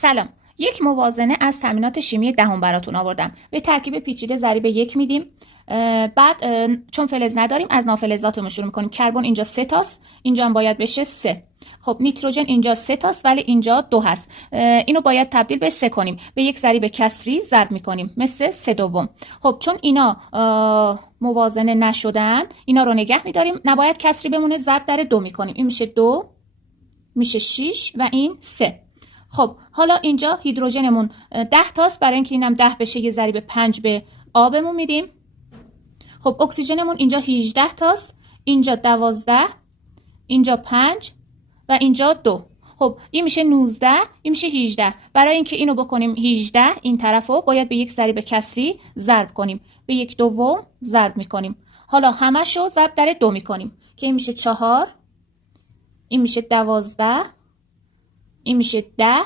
سلام. یک موازنه از تامینات شیمی دهم براتون آوردم. به ترکیب پیچیده ضریب 1 میدیم. بعد چون فلز نداریم از نافلزاتمون شروع میکنیم. کربن اینجا 3 تاست، اینجا هم باید بشه 3. خب نیتروژن اینجا 3 تاست ولی اینجا 2 هست. اینو باید تبدیل به 3 کنیم. به یک ضریب کسری ضرب میکنیم مثل 3/2. خب چون اینا موازنه نشدن اینا رو نگه میداریم. نباید کسری بمونه، ضرب در 2 میکنیم. این میشه 2، میشه 6 و این 3. خب حالا اینجا هیدروژنمون 10 تاست. برای اینکه اینم 10 بشه یه ضریب 5 به آبمون میدیم. خب اکسیژنمون اینجا 18 تاست، اینجا 12، اینجا 5 و اینجا 2. خب این میشه 19، این میشه 18. برای اینکه اینو بکنیم 18 این طرفو باید به یک ضریب کسری ضرب کنیم. به 1/2 ضرب میکنیم. حالا همشو ضرب در 2 میکنیم که این میشه 4، این میشه 12، این میشه 10